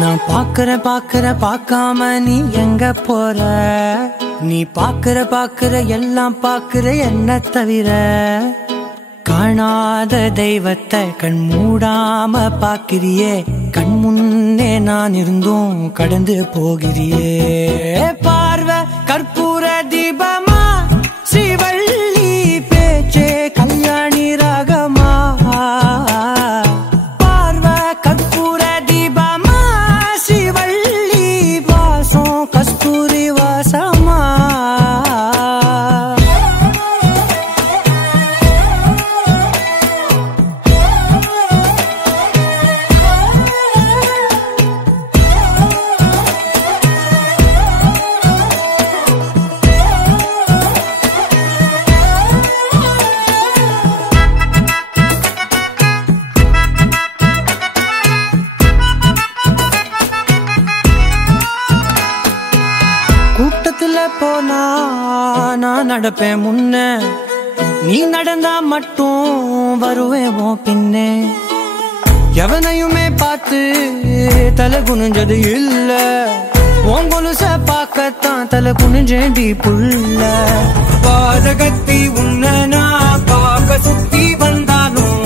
நான் பார்க்காம நீ எங்க போற? நீ பார்க்கிற எல்லாம் பார்க்கிற என்ன தவிர. காணாத தெய்வத்தை கண் மூடாம பார்க்கிறியே, கண் முன்னே நான் இருந்தும் கடந்து போகிறியே. பார்வை கற்பூர தீபமா, ஸ்ரீவள்ளி பேச்சே கல்யாணி ராகமா. பார்வை கற்பூர தீபமா, ஸ்ரீவள்ளி வாசம் கஸ்தூரி வாசமா. கூட்டத்துல போனா நான் நடப்பேன் முன்ன, நீ நடந்தா மட்டும் வருவேன் உன் பின்னே. எவனையுமே பார்த்து தலை குனிஞ்சது இல்ல, உன் கொலுச பார்க்கத்தான் தலை குனிஞ்சேண்டி புள்ள. பாதகத்தி உன்ன நான் பார்க்க சுத்தி வந்தாலும்